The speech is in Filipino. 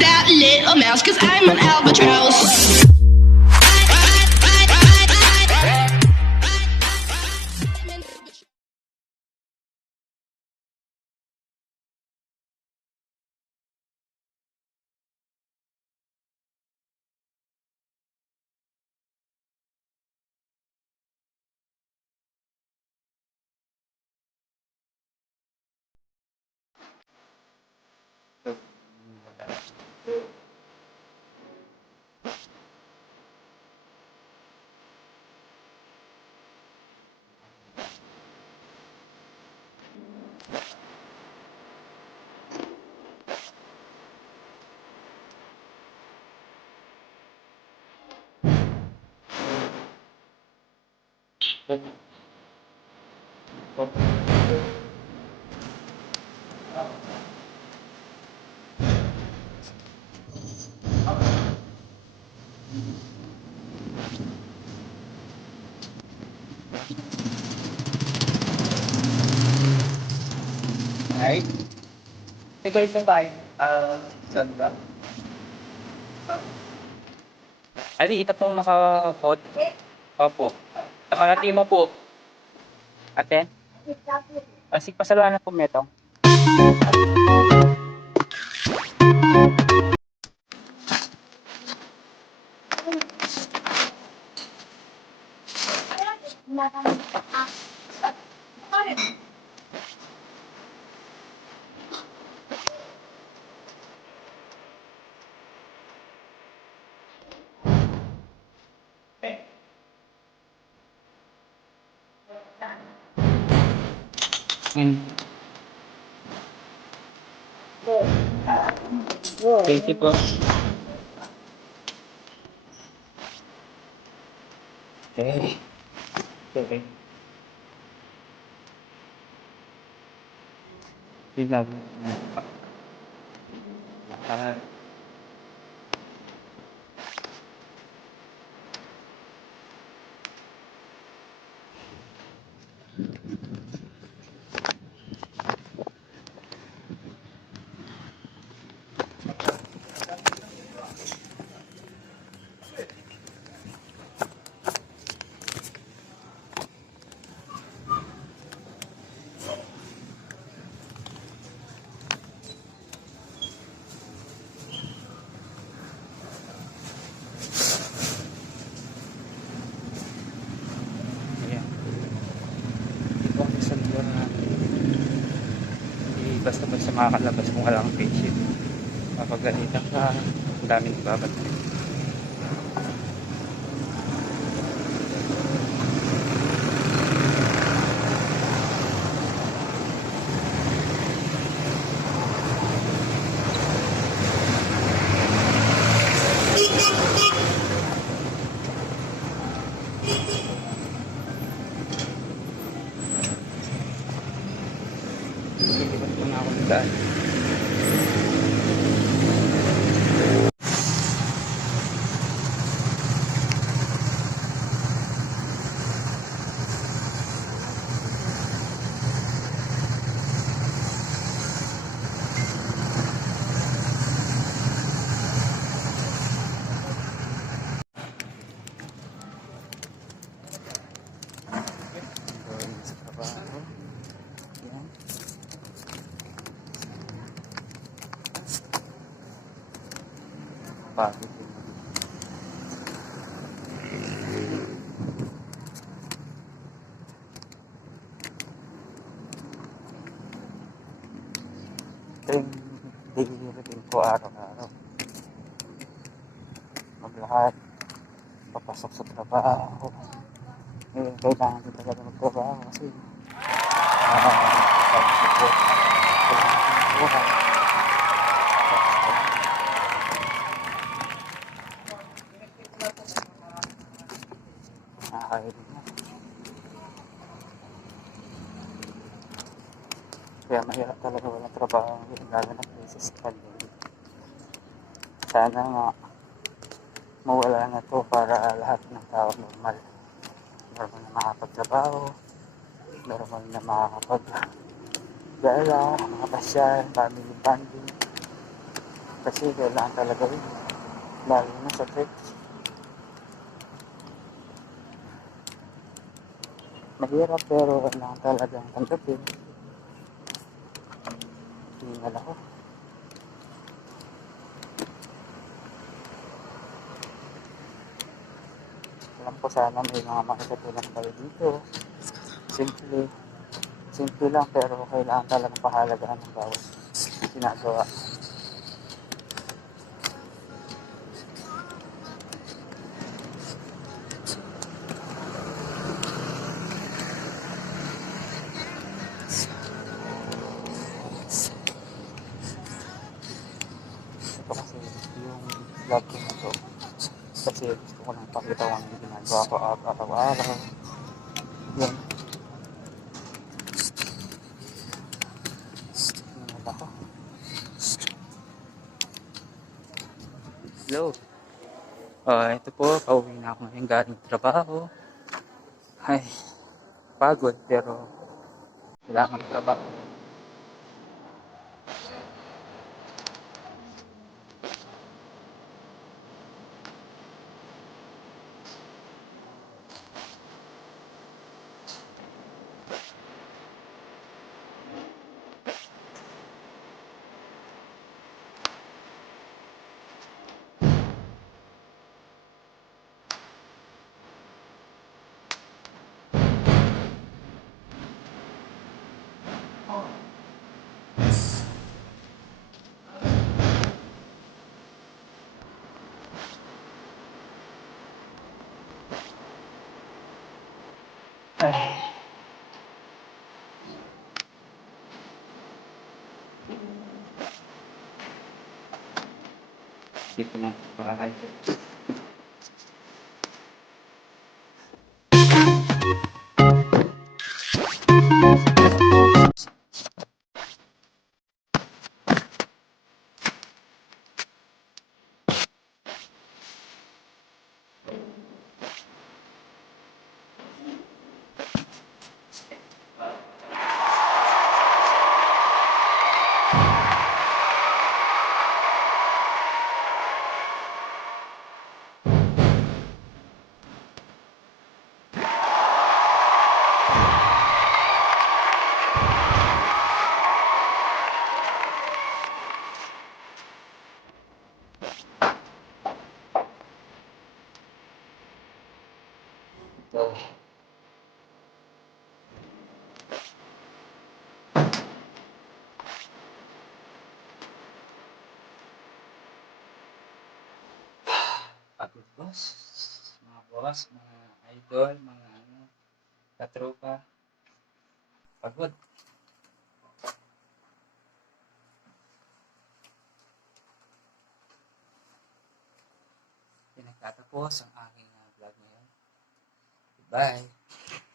that little mouse, 'cause I'm an albatross. Ay, tigol na tayo. Saan ba? Ali, ito pong naka-pod. Opo. Nakalati mo po. Ate? Asik pasaluhan na po metong. Thank you po. Okay. Okay. Tingnan. Basta-basta makakalabas kung walang patient. Mapagalitan ka, ang daming babat. Silipat ko na ako ng daan. Pagod. Ito yung daily routine ko araw-araw. Maglakad, papasok sa trabaho. Kailangan din talaga magtrabaho kasi support kailangan buhay. Kaya mahirap talaga walang trabaho ngayon, lalo na places pandemic. Sana nga mawala na to para lahat ng tao normal na makapagtrabaho, normal na makakapag-gala, makapasyal, family bonding. Kasi kailangan talaga yun. Lalo na sa trip. Mahirap pero kailangan talagang tanggapin. Hingal ako. Alam ko sana may mga makikatulang kayo dito. Simple. Simple lang pero kailangan talagang pahalagaan ng bawat ginagawa. Ito kasi yung vlog ko na to. Kasi gusto ko lang pakita kung ano yung ginagawa ko araw-araw. Yan. Hingal ako. Hello. Ito po, pauwi na ako ngayon galing trabaho. Ay, pagod pero kailangan trabaho. Ay, dito na bahay. Ito. Pagod boss. Mga boss, mga idol, mga katropa. Pagod. Pinagtatapos ang aking vlog ngayon. Bye!